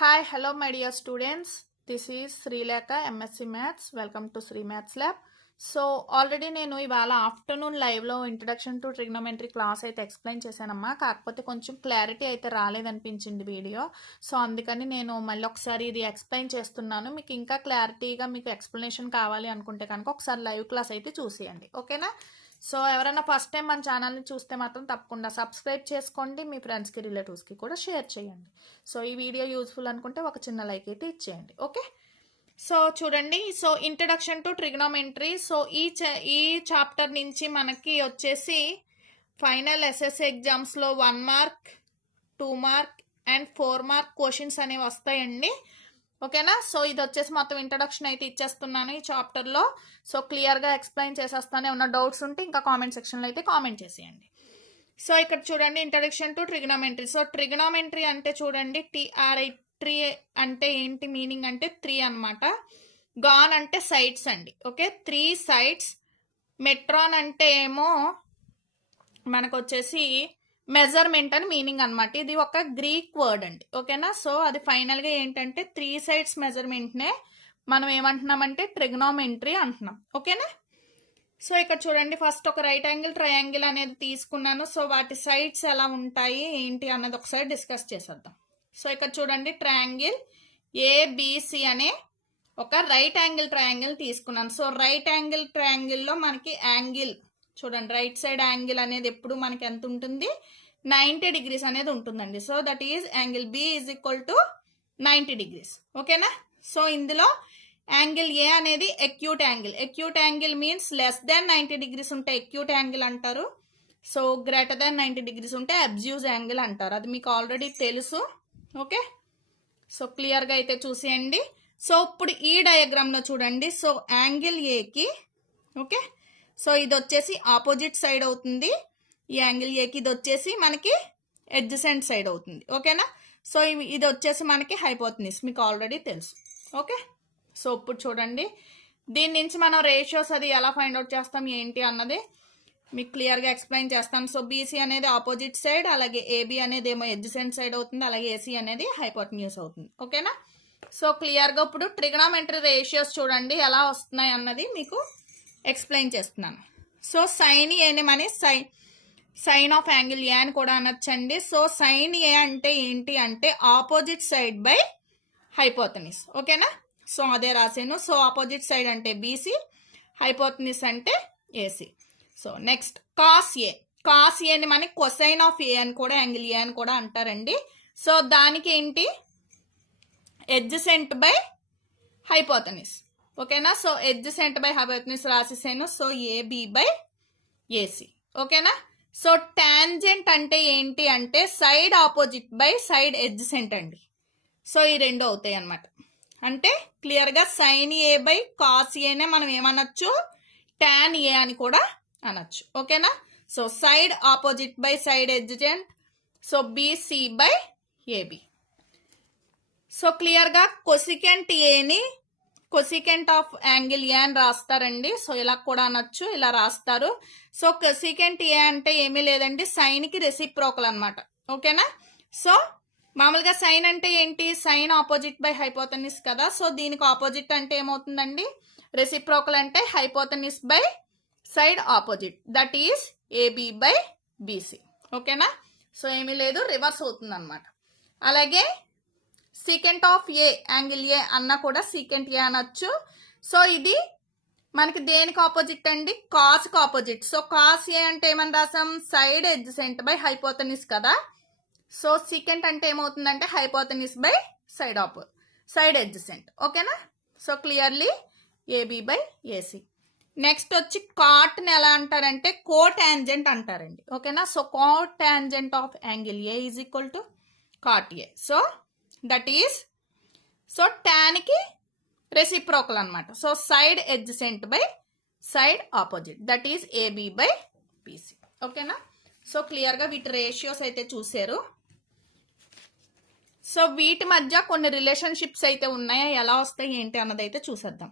Hi, hello my dear students. This is Srilekha MSc Maths. Welcome to Sri Maths Lab. So already నేను ఇవాళ afternoon లైవ్లో introduction to trigonometry class అయితే explain చేశానమ్మా. కాకపోతే కొంచెం clarity అయితే రాలేదనిపించింది video. So అందుకని నేను మళ్ళీ ఒకసారి ఇది ఎక్స్ప్లెయిన్ చేస్తున్నాను. మీకు ఇంకా క్లారిటీగా మీకు ఎక్స్ప్లెనేషన్ కావాలి అనుకుంటే కనుక ఒకసారి లైవ్ క్లాస్ అయితే చూసేయండి, ఓకేనా? సో ఎవరైనా ఫస్ట్ టైం మన ఛానల్ని చూస్తే మాత్రం తప్పకుండా సబ్స్క్రైబ్ చేసుకోండి, మీ ఫ్రెండ్స్కి రిలేటివ్స్కి కూడా షేర్ చేయండి. సో ఈ వీడియో యూజ్ఫుల్ అనుకుంటే ఒక చిన్న లైక్ అయితే ఇచ్చేయండి, ఓకే? సో చూడండి, so introduction to trigonometry. So ఈ చాప్టర్ నుంచి మనకి వచ్చేసి ఫైనల్ ఎస్ఎస్సి ఎగ్జామ్స్లో 1 mark 2 mark and 4 mark questions అనేవి వస్తాయండి, ఓకేనా? సో ఇది వచ్చేసి మొత్తం ఇంట్రడక్షన్ అయితే ఇచ్చేస్తున్నాను ఈ చాప్టర్లో. సో క్లియర్గా ఎక్స్ప్లెయిన్ చేసేస్తానే, ఉన్న డౌట్స్ ఉంటే ఇంకా కామెంట్ సెక్షన్లో అయితే కామెంట్ చేసేయండి. సో ఇక్కడ చూడండి, introduction to trigonometry. So trigonometry అంటే చూడండి, TRI ట్రీ అంటే ఏంటి మీనింగ్ అంటే 3 అనమాట. గాన్ అంటే సైడ్స్ అండి, ఓకే? 3 సైడ్స్. మెట్రాన్ అంటే ఏమో మనకు వచ్చేసి మెజర్మెంట్ అని మీనింగ్ అనమాట. ఇది ఒక గ్రీక్ వర్డ్ అండి, ఓకేనా? సో అది ఫైనల్గా ఏంటంటే 3 సైడ్స్ మెజర్మెంట్నే మనం ఏమంటున్నామంటే ట్రిగ్నోమెట్రీ అంటున్నాం, ఓకేనా? సో ఇక్కడ చూడండి, ఫస్ట్ ఒక రైట్ యాంగిల్ ట్రయాంగిల్ అనేది తీసుకున్నాను. సో వాటి సైడ్స్ ఎలా ఉంటాయి ఏంటి అన్నది ఒకసారి డిస్కస్ చేసేద్దాం. సో ఇక్కడ చూడండి, ట్రయాంగిల్ ABC అనే ఒక రైట్ యాంగిల్ ట్రయాంగిల్ తీసుకున్నాను. సో రైట్ యాంగిల్ ట్రయాంగిల్లో మనకి యాంగిల్ చూడండి, రైట్ సైడ్ యాంగిల్ అనేది ఎప్పుడు మనకి ఎంత ఉంటుంది, 90 డిగ్రీస్ అనేది ఉంటుందండి. So that is angle B is equal to 90 degrees, ఓకేనా? సో ఇందులో యాంగిల్ A అనేది acute angle. Acute angle means less than 90 degrees ఉంటే ఎక్యూట్ యాంగిల్ అంటారు. సో గ్రేటర్ దాన్ 90 డిగ్రీస్ ఉంటే అబ్జ్యూజ్ యాంగిల్ అంటారు. అది మీకు ఆల్రెడీ తెలుసు, ఓకే? సో క్లియర్గా అయితే చూసేయండి. సో ఇప్పుడు ఈ డయాగ్రామ్లో చూడండి, సో యాంగిల్ ఏకి, ఓకే, సో ఇది వచ్చేసి ఆపోజిట్ సైడ్ అవుతుంది. ఈ యాంగిల్ ఏకి ఇది వచ్చేసి మనకి అడ్జసెంట్ సైడ్ అవుతుంది, ఓకేనా? సో ఇది వచ్చేసి మనకి హైపోటెన్యూస్, మీకు ఆల్రెడీ తెలుసు, ఓకే? సో ఇప్పుడు చూడండి, దీని నుంచి మనం రేషియోస్ అది ఎలా ఫైండ్ అవుట్ చేస్తాం ఏంటి అన్నది మీకు క్లియర్గా ఎక్స్ప్లెయిన్ చేస్తాను. సో BC అనేది ఆపోజిట్ సైడ్, అలాగే AB అనేది ఏమో అడ్జసెంట్ సైడ్ అవుతుంది, అలాగే AC అనేది హైపోటెన్యూస్ అవుతుంది, ఓకేనా? సో క్లియర్గా ఇప్పుడు ట్రిగ్నోమెట్రీ రేషియోస్ చూడండి ఎలా వస్తున్నాయి అన్నది మీకు ఎక్స్ప్లెయిన్ చేస్తున్నాను. సో సైన్ ఏని మన సైన్ ఆఫ్ యాంగిల్ ఏ అని కూడా అనొచ్చండి. సో సైన్ ఏ అంటే ఏంటి అంటే ఆపోజిట్ సైడ్ బై హైపోటెన్యూస్, ఓకేనా? సో అదే రాసాను. సో ఆపోజిట్ సైడ్ అంటే BC, హైపోటెన్యూస్ అంటే AC. So next cos A. Cos ఏని మనకి కొసైన్ ఆఫ్ ఏ అని కూడా, యాంగిల్ ఏ అని కూడా అంటారండి. సో దానికి ఏంటి, అడ్జసెంట్ బై హైపోటెన్యూస్, ఓకేనా? సో అడ్జసెంట్ బై హైపోటెన్యూస్ రాసేసాను. సో AB బై AC, ఓకేనా? సో టాంజెంట్ అంటే ఏంటి అంటే side opposite by side adjacent అండి. సో ఈ రెండు అవుతాయి అన్నమాట. అంటే క్లియర్గా సైన్ ఏ బై కాస్ ఏనే మనం ఏమనొచ్చు, టాన్ ఏ అని కూడా అనొచ్చు, ఓకేనా? So side opposite by side adjacent, so BC by AB. So క్లియర్గా కొసికెంట్ ఏని కొసికెంట్ ఆఫ్ యాంగిల్ ఏ అని రాస్తారండి. సో ఇలా కూడా అనొచ్చు, ఇలా రాస్తారు. సో కొసికెంట్ ఏ అంటే ఏమీ లేదండి, సైన్కి రెసిప్రోకల్ అనమాట, ఓకేనా? సో మామూలుగా సైన్ అంటే ఏంటి, సైన్ ఆపోజిట్ బై హైపోటెన్యూస్ కదా. సో దీనికి ఆపోజిట్ అంటే ఏమవుతుందండి, రెసిప్రోకల్ అంటే hypotenuse by side opposite, that is AB by BC, ఓకేనా? సో ఏమీ లేదు, రివర్స్ అవుతుంది అనమాట. అలాగే secant of A, angle A అన్న కూడా సీకెంట్ ఏ అనొచ్చు. సో ఇది మనకి దేనికి ఆపోజిట్ అండి, కాస్కి ఆపోజిట్. సో కాస్ ఏ అంటే ఏమని రాసాం, సైడ్ అడ్జసెంట్ బై హైపోటెన్యూస్ కదా. సో సీకెంట్ అంటే ఏమవుతుందంటే హైపోటెన్యూస్ బై సైడ్ అడ్జసెంట్, ఓకేనా? So clearly AB by AC. Next వచ్చి కాట్ని ఎలా అంటారంటే కోటాంజెంట్ అంటారండి, ఓకేనా? So cotangent of angle A is equal to cot A. So that is, so టాన్కి రెసిప్రోకల్ అనమాట. So side adjacent by side opposite, that is AB by BC, ఓకేనా? So క్లియర్గా వీటి రేషియోస్ అయితే చూసారు. సో వీటి మధ్య కొన్ని రిలేషన్షిప్స్ అయితే ఉన్నాయా, ఎలా వస్తాయి ఏంటి అన్నది అయితే చూసేద్దాం.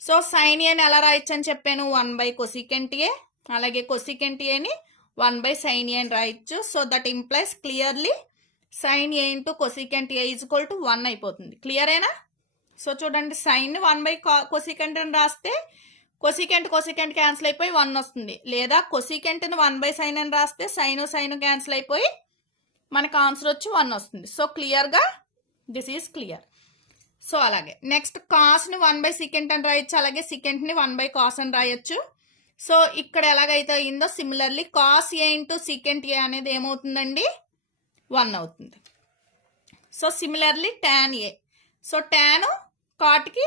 సో సైన్ ఏని ఎలా రాయొచ్చు అని చెప్పాను, 1 బై కొసికెంట్ ఏ, అలాగే కొసికెంట్ ఏని 1 బై సైన్ ఏ అని రాయొచ్చు. So that implies clearly sine A into cosecant A is equal to 1 అయిపోతుంది. క్లియరేనా? సో చూడండి, సైన్ 1 కొసికెంట్ అని రాస్తే కొసికెంట్ క్యాన్సిల్ అయిపోయి 1 వస్తుంది. లేదా కొసికెంట్ని 1/sin అని రాస్తే సైన్ క్యాన్సిల్ అయిపోయి మనకు ఆన్సర్ వచ్చి 1 వస్తుంది. సో క్లియర్గా దిస్ ఈజ్ క్లియర్. సో అలాగే నెక్స్ట్ కాస్ని 1/secant అని రాయొచ్చు, అలాగే సెకంట్ని 1/cos అని రాయొచ్చు. సో ఇక్కడ ఎలాగైతే అయిందో similarly cos A into secant A అనేది ఏమవుతుందండి? 1 అవుతుంది. So similarly tan A, so tan కాట్కి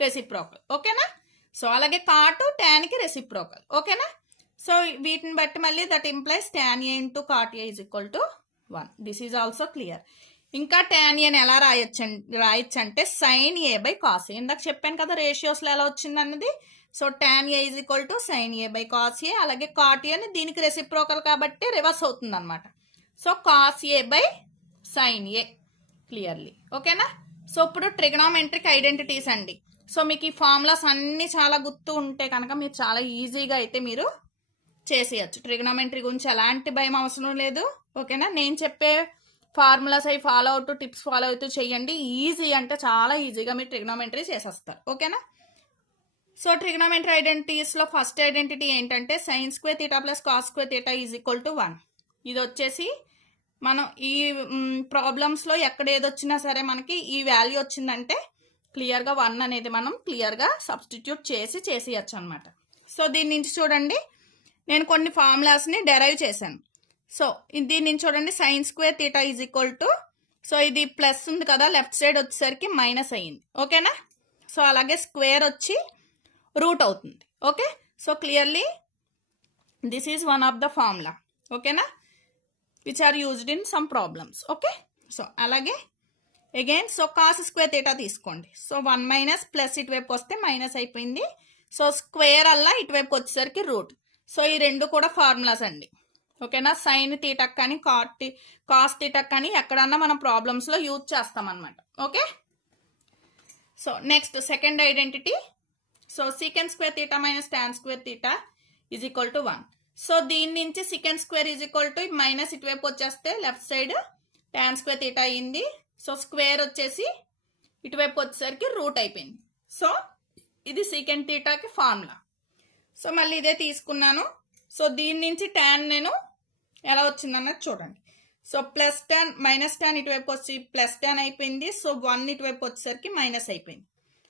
రెసిప్రోకల్. ఓకేనా? సో అలాగే కాట్ టాన్కి రెసిప్రోకల్. ఓకేనా? సో వీటిని బట్టి మళ్ళీ that implies tan A into cot A is equal to 1. This is also clear. ఇంకా tan ఏని ఎలా రాయొచ్చు అంటే sine A by cos A. ఇందాక చెప్పాను కదా రేషియోస్లో ఎలా వచ్చింది అన్నది. So tan A is equal to sine A by cos A, అలాగే కాట్ ఏని దీనికి రెసిప్రోకల్ కాబట్టి రివర్స్ అవుతుంది అనమాట. So cos A by sine A clearly. ఓకేనా? సో ఇప్పుడు ట్రిగనామెట్రిక్ ఐడెంటిటీస్ అండి. సో మీకు ఈ ఫార్ములాస్ అన్నీ చాలా గుర్తు ఉంటే కనుక మీరు చాలా ఈజీగా అయితే మీరు చేసేయచ్చు. ట్రిగనామెట్రీ గురించి ఎలాంటి భయం అవసరం లేదు. ఓకేనా? నేను చెప్పే ఫార్ములాస్ అవి ఫాలో అవుతూ టిప్స్ ఫాలో అవుతూ చేయండి. ఈజీ అంటే చాలా ఈజీగా మీరు ట్రిగనామెట్రీ చేసేస్తారు. ఓకేనా? సో ట్రిగనామెట్రీ ఐడెంటిటీస్లో ఫస్ట్ ఐడెంటిటీ ఏంటంటే sine square theta plus cos square theta is equal to 1. ఇది వచ్చేసి మనం ఈ ప్రాబ్లమ్స్లో ఎక్కడ ఏదొచ్చినా సరే మనకి ఈ వాల్యూ వచ్చిందంటే క్లియర్గా 1 అనేది మనం క్లియర్గా సబ్స్టిట్యూట్ చేసేయచ్చు అనమాట. సో దీని నుంచి చూడండి, నేను కొన్ని ఫార్ములాస్ని డెరైవ్ చేశాను. సో దీని నుంచి చూడండి, sine square theta is equal to, so ఇది ప్లస్ ఉంది కదా, లెఫ్ట్ సైడ్ వచ్చేసరికి మైనస్ అయ్యింది. ఓకేనా? సో అలాగే స్క్వేర్ వచ్చి రూట్ అవుతుంది. Okay? So clearly this is one of the formula. ఓకేనా? Which are used in some problems. Okay? So అలాగే again so cos square theta తీసుకోండి. సో 1 మైనస్ ప్లస్ ఇటువైపు వస్తే మైనస్ అయిపోయింది. సో స్క్వేర్ అలా ఇటువైపు వచ్చేసరికి రూట్. సో ఈ రెండు కూడా ఫార్ములాస్ అండి. ఓకేనా? సైన్ థీటాక్ కానీ కాస్ థీటాక్ కానీ ఎక్కడన్నా మనం ప్రాబ్లమ్స్లో యూజ్ చేస్తాం అనమాట. Okay? So next second identity, so secant square theta minus tan square theta is equal to 1. So దీని నుంచి second square is equal to minus ఇటువైపు వచ్చేస్తే left side tan square theta అయింది. సో స్క్వేర్ వచ్చేసి ఇటువైపు వచ్చేసరికి రూట్ అయిపోయింది. So ఇది సీకెంట్ థీటాకి ఫార్ములా. సో మళ్ళీ ఇదే తీసుకున్నాను. సో దీని నుంచి టాన్ నేను ఎలా వచ్చిందన్నది చూడండి. So plus tan minus tan ఇటువైపు వచ్చి ప్లస్ టాన్ అయిపోయింది. సో 1 ఇటువైపు వచ్చేసరికి మైనస్ అయిపోయింది.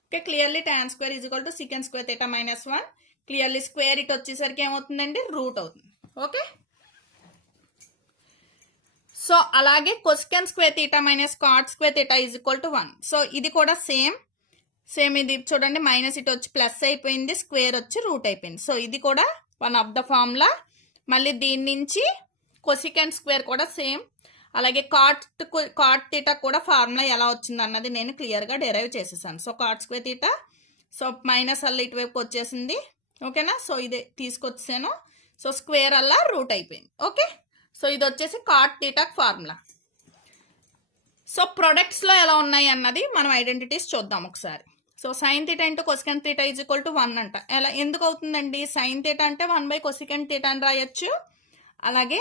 Okay? Clearly tan square is equal to secant square theta minus 1. Clearly square ఇటు వచ్చేసరికి ఏమవుతుందండి? రూట్ అవుతుంది. ఓకే? సో అలాగే cosecant square theta minus cot square theta is equal to 1. So ఇది కూడా సేమ్ ఇది చూడండి, మైనస్ ఇటు వచ్చి ప్లస్ అయిపోయింది, స్క్వేర్ వచ్చి రూట్ అయిపోయింది. సో ఇది కూడా వన్ ఆఫ్ ద ఫార్ములా. మళ్ళీ దీని నుంచి కొసికెంట్ స్క్వేర్ కూడా సేమ్, అలాగే కాట్ థీటా కూడా ఫార్ములా ఎలా వచ్చింది అన్నది నేను క్లియర్గా డెరైవ్ చేసేసాను. So cot square theta, so minus అల్ల ఇటువైపు వచ్చేసింది. ఓకేనా? సో ఇది తీసుకొచ్చాను. సో స్క్వేర్ అలా రూట్ అయిపోయింది. ఓకే? సో ఇది వచ్చేసి కాట్ థీటాక్ ఫార్ములా. సో ప్రొడక్ట్స్లో ఎలా ఉన్నాయి అన్నది మనం ఐడెంటిటీస్ చూద్దాం ఒకసారి. So sine theta into cosecant theta is equal to 1 అంట. ఎలా ఎందుకు అవుతుందండి? సైన్ థీటా అంటే 1/కొసికెంట్ థీటా అని రాయొచ్చు, అలాగే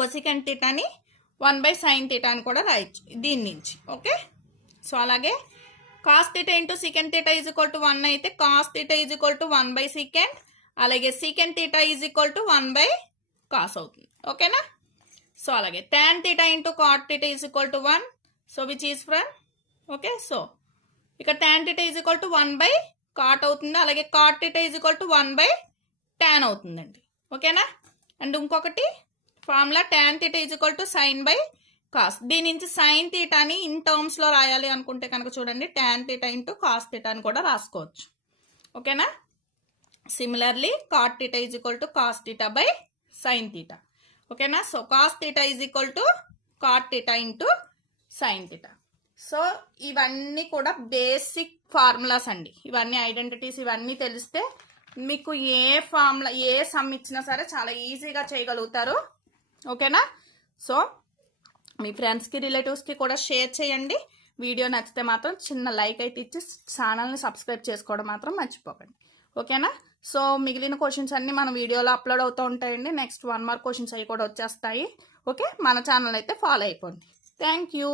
కొసికెంట్ థీటాని 1/సైన్ థీటా అని కూడా రాయొచ్చు దీని నుంచి. ఓకే? సో అలాగే cos theta into secant theta is equal to 1 అయితే cos theta is equal to secant, అలాగే secant theta is equal to cos అవుతుంది. ఓకేనా? సో అలాగే tan theta into cot theta is equal to 1. So which is from, okay, so ఇక్కడ tan theta is equal to cot అవుతుంది, అలాగే cot theta is equal to tan అవుతుందండి. ఓకేనా? And ఇంకొకటి formula tan theta is equal to sine cos. దీని నుంచి sign థీటాని in టర్మ్స్లో రాయాలి అనుకుంటే కనుక చూడండి, tan theta into cos theta అని కూడా రాసుకోవచ్చు. ఓకేనా? Similarly cot theta is equal to cos theta by sine theta. ఓకేనా? So cos theta is equal to cot theta into sine theta. So ఇవన్నీ కూడా బేసిక్ ఫార్ములాస్ అండి. ఇవన్నీ ఐడెంటిటీస్, ఇవన్నీ తెలిస్తే మీకు ఏ ఫార్ములా ఏ సమ్ ఇచ్చినా సరే చాలా ఈజీగా చేయగలుగుతారు. ఓకేనా? సో మీ ఫ్రెండ్స్కి రిలేటివ్స్కి కూడా షేర్ చేయండి. వీడియో నచ్చితే మాత్రం చిన్న లైక్ అయితే ఇచ్చి ఛానల్ని సబ్స్క్రైబ్ చేసుకోవడం మాత్రం మర్చిపోకండి. ఓకేనా? సో మిగిలిన క్వశ్చన్స్ అన్నీ మన వీడియోలో అప్లోడ్ అవుతూ ఉంటాయండి. నెక్స్ట్ 1 మార్క్ క్వశ్చన్స్ అవి కూడా వచ్చేస్తాయి. ఓకే, మన ఛానల్ అయితే ఫాలో అయిపోండి. Thank you.